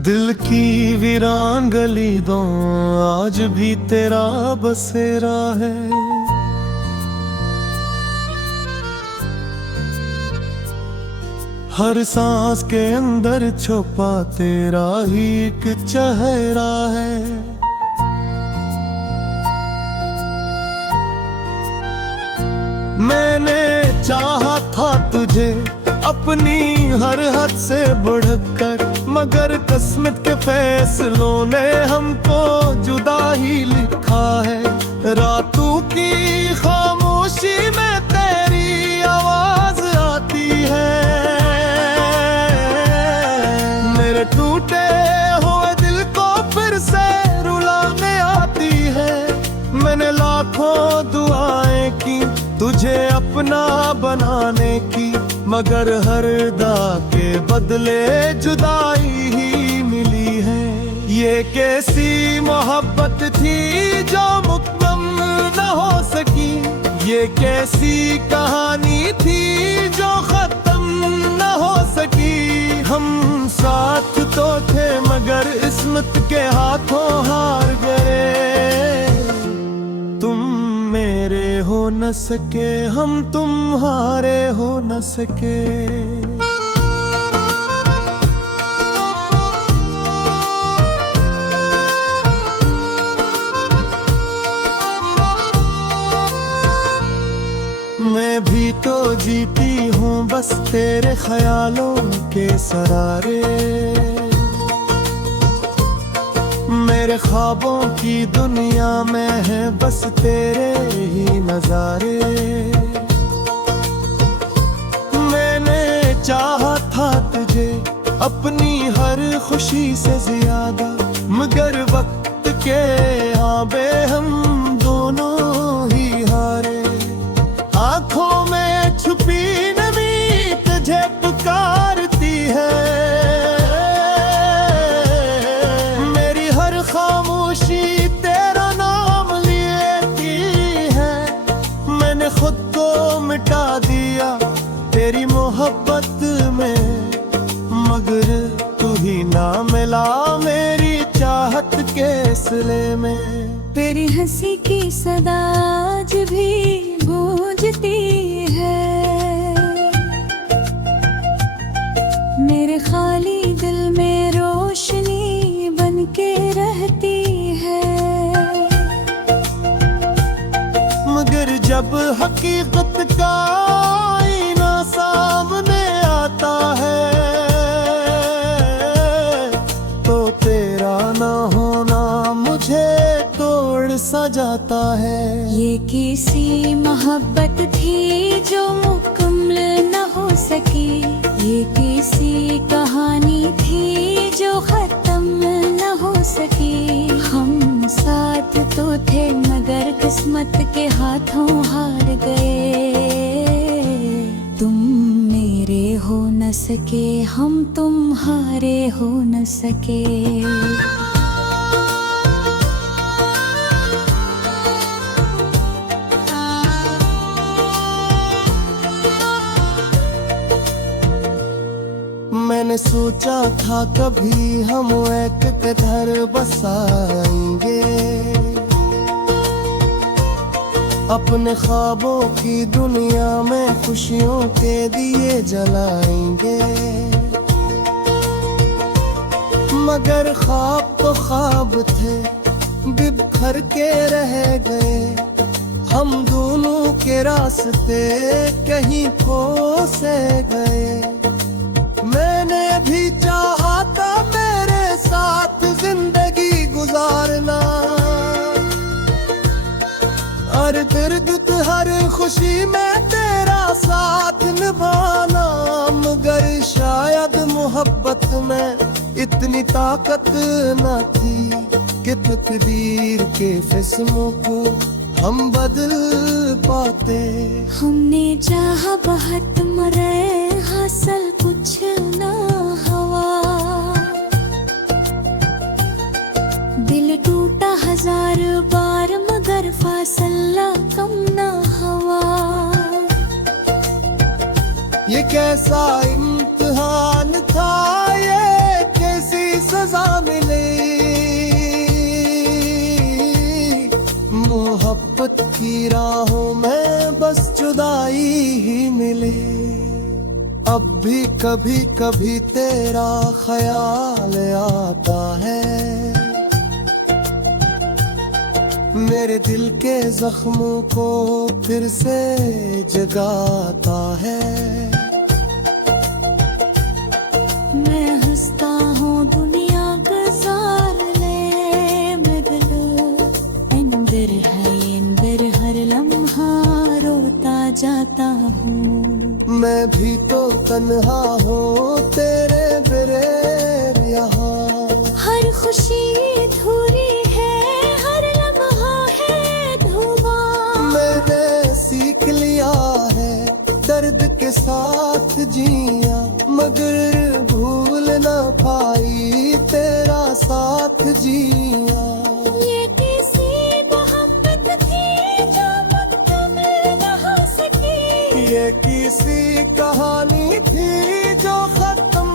दिल की वीरान गली दो आज भी तेरा बसेरा है। हर सांस के अंदर छुपा तेरा ही एक चेहरा है। मैंने चाहा था तुझे अपनी हर हद से बढ़कर, मगर किस्मत के फैसलों ने हमको जुदा ही लिखा है। रातों की खामोशी में तेरी आवाज आती है, मेरे टूटे हुए दिल को फिर से रुलाने आती है। मैंने लाखों दुआएं की तुझे अपना बनाने की, मगर हर दाग के बदले जुदाई ही मिली है। ये कैसी मोहब्बत थी जो मुकम्मल न हो सकी, ये कैसी कहानी थी जो खत्म न हो सकी। हम साथ तो थे मगर किस्मत के हाथों हार गए। तुम मेरे हो न सके, हम तुम्हारे हो न सके। मैं भी तो जीती हूँ बस तेरे ख्यालों के सरारे, मेरे ख्वाबों की दुनिया में है बस तेरे ही नजारे। मैंने चाहा था तुझे अपनी हर खुशी से ज्यादा, मगर वक्त के आबे हम दोनों ही हारे। आंखों में छुपी नमी तुझे पुकारती है, खामोशी तेरा नाम लेती है। मैंने खुद को मिटा दिया तेरी मोहब्बत में, मगर तू ही ना मिला मेरी चाहत के सिले में। तेरी हंसी की सदा आज भी गूंजती है, मेरे खाली दिल में रोशनी बनके रहती है। मगर जब हकीकत का आईना सामने आता है, तो तेरा ना होना मुझे तोड़ सा जाता है। ये किसी मोहब्बत थी जो मुकम्मल न हो सकी, ये किसी कहानी थी जो खत्म न हो सकी। हम साथ तो थे मगर किस्मत के हाथों हार गए। तुम मेरे हो न सके, हम तुम्हारे हो न सके। मैंने सोचा था कभी हम एक घर बसाएंगे, अपने ख्वाबों की दुनिया में खुशियों के दिए जलाएंगे। मगर ख्वाब तो ख्वाब थे बिखर के रह गए, हम दोनों के रास्ते कहीं खो से गए। मैंने भी चाहा था मेरे साथ जिंदगी गुजारना, हर दर्द हर खुशी में तेरा साथ निभाना। मगर शायद मोहब्बत में इतनी ताकत न थी कि तकदीर के फैसलों को हम बदल पाते। हमने चाहा बहुत मरे हासिल कुछ ना हुआ, दिल टूटा हजार बार मगर फासला कम ना हुआ। ये कैसा इम्तिहान था, ये कैसी सजा सजा मिले। मोहब्बत की राहों में बस जुदाई ही मिले। अब भी कभी कभी तेरा ख्याल आता है, मेरे दिल के जख्मों को फिर से जगाता है। मैं हंसता हूँ दुनिया गुजार ले, मगर अंदर हर लम्हा रोता जाता हूँ। मैं भी तो तन्हा हूँ तेरे बगैर यहाँ। हर खुशी अधूरी है, हर लम्हा है धुआं। मैंने सीख लिया है दर्द के साथ जिया, मगर भूल न पाई तेरा साथ जिया। ये किसी मोहब्बत थी जो मुकम्मल न हो सकी। ये किसी कहानी थी जो खत्म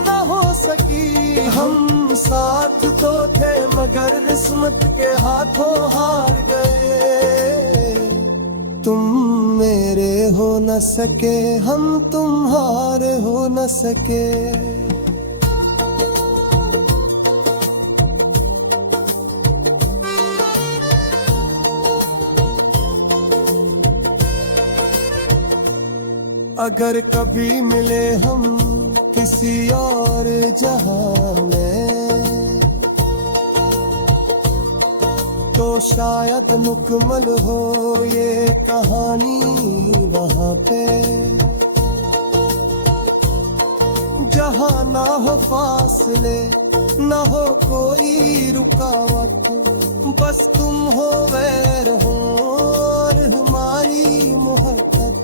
न हो सकी। हम साथ तो थे मगर किस्मत के हाथों हार गए। तुम मेरे हो न सके, हम तुम्हारे हो न सके। अगर कभी मिले हम किसी और जहां में, तो शायद मुकम्मल हो ये कहानी वहां पे। जहां ना हो फासले, ना हो कोई रुकावट, बस तुम हो वैर हो और हमारी मोहब्बत।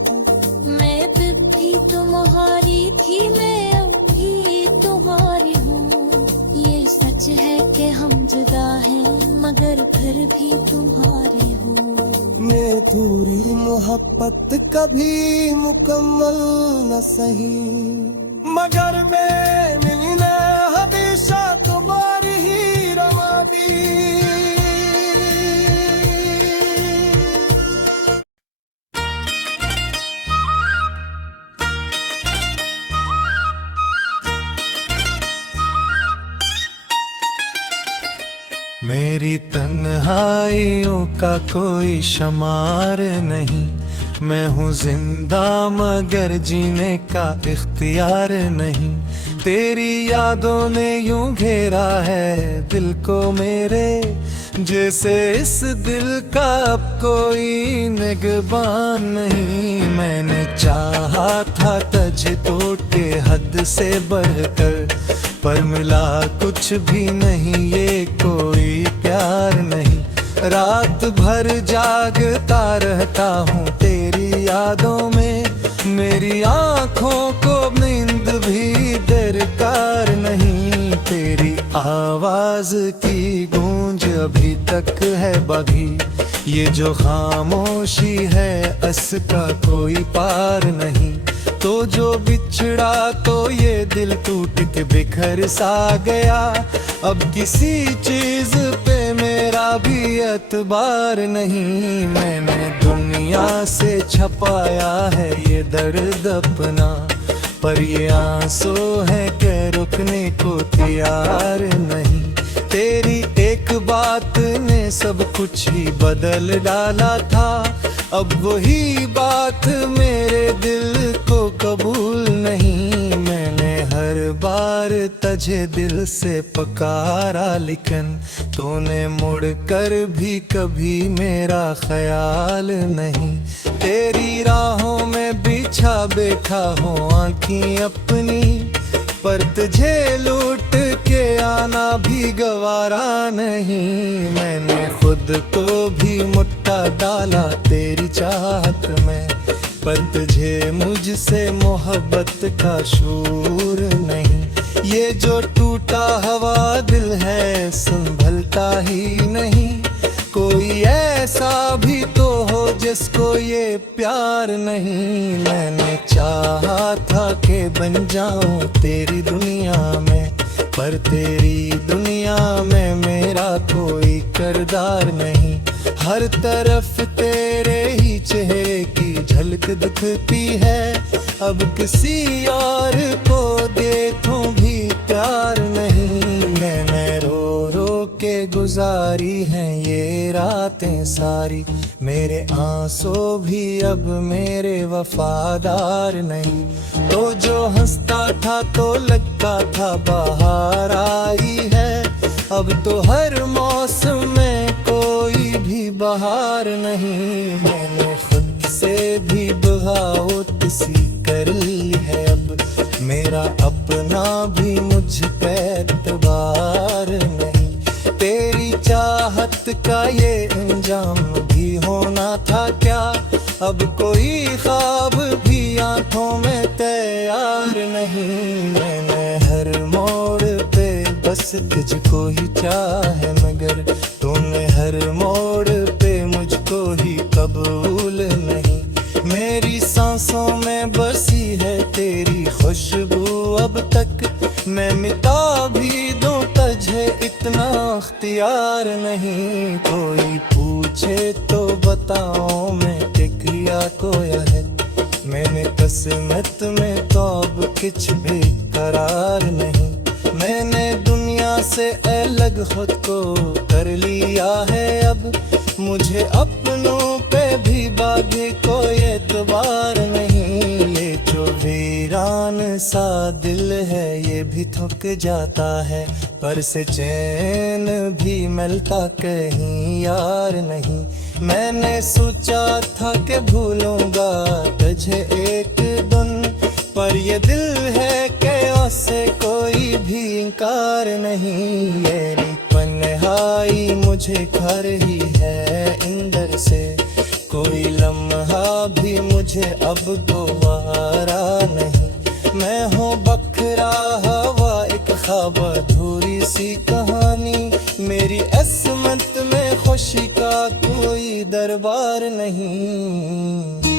मैं तब भी तुम्हारी थी, मैं अब भी तुम्हारी हूँ। ये सच है कि हम जुदा हैं, मगर फिर भी तुम्हारी हूँ। ये पूरी मोहब्बत कभी मुकम्मल न सही, मगर मैं मिलने हमेशा तुम्हारी ही रवादी। मेरी तन्हाइयों का कोई शुमार नहीं, मैं हूँ जिंदा मगर जीने का इख्तियार नहीं। तेरी यादों ने यूं घेरा है दिल को मेरे, जैसे इस दिल का अब कोई निगहबान नहीं। मैंने चाहा था तुझे तोड़ के हद से बढ़कर, पर मिला कुछ भी नहीं, ये कोई प्यार नहीं। रात भर जागता रहता हूँ तेरी यादों में, मेरी आँखों को नींद भी दरकार नहीं। तेरी आवाज की गूंज अभी तक है बाकी, ये जो खामोशी है इसका कोई पार नहीं। तो जो बिछड़ा तो ये दिल टूट के बिखर सा गया, अब किसी चीज पे मेरा भी एतबार नहीं। मैंने दुनिया से छपाया है ये दर्द अपना, पर ये आंसू है कि रुकने को तैयार नहीं। तेरी एक बात ने सब कुछ ही बदल डाला था, अब वही बात मेरे दिल को कबूल नहीं। मैंने हर बार तुझे दिल से पुकारा, लेकिन तूने मुड़ कर भी कभी मेरा ख्याल नहीं। तेरी राहों में बिछा बैठा हूँ आँखें अपनी, पर तुझे लूट के आना भी गवारा नहीं। मैंने खुद को भी मुट्ठा डाला तेरी चाहत में, पर तुझे मुझसे मोहब्बत का शूर नहीं। ये जो टूटा हवा दिल है संभलता ही नहीं, कोई ऐसा भी तो हो जिसको ये प्यार नहीं। मैंने चाहा था कि बन जाऊं तेरी दुनिया में, पर तेरी दुनिया में मेरा कोई किरदार नहीं। हर तरफ तेरे ही चेहरे की झलक दिखती है। अब किसी और को देखूं भी प्यार नहीं। मैंने रो रो के गुजारी हैं ये रातें सारी। मेरे आंसू भी अब मेरे वफादार नहीं। तो जो हंसता था तो लगता था बाहर आई है। अब तो हर मौसम में कोई भी बहार नहीं। मैंने खुद से भी बगावत सी कर ली है। अब मेरा अपना भी मुझ पे एतबार नहीं। तेरी चाहत का ये अंजाम भी होना था क्या। अब कोई ख्वाब भी आंखों में तैयार नहीं। मैंने हर मोड़ पे बस तुझको ही चाहे मगर तूने हर मोड़ पे मुझको ही कबूल नहीं। मेरी सांसों में बसी है तेरी खुशबू अब तक। मैं मिटा भी दूं तुझे इतना अख्तियार नहीं। कोई पूछे तो बताओ मैं किया कोया है। मैंने किस्मत में तो अब कुछ भी करार नहीं। मैंने दुनिया से अलग खुद को कर लिया है। अब मुझे अपनों पे भी बाकी कोई एतबार नहीं। ये जो वीरान सा दिल है ये भी थक जाता है। पर से चैन भी मिलता कहीं यार नहीं। मैंने सोचा था कि भूलूंगा तुझे एक दिन। पर ये दिल है कि उससे कोई भी इनकार नहीं। मेरी तन्हाई मुझे खा रही है अंदर से। कोई लम्हा भी मुझे अब दोबारा नहीं। मैं हूँ बखरा हवा एक ख्वाब अधूरी सी कहानी। मेरी किस्मत में खुशी का कोई दरबार नहीं।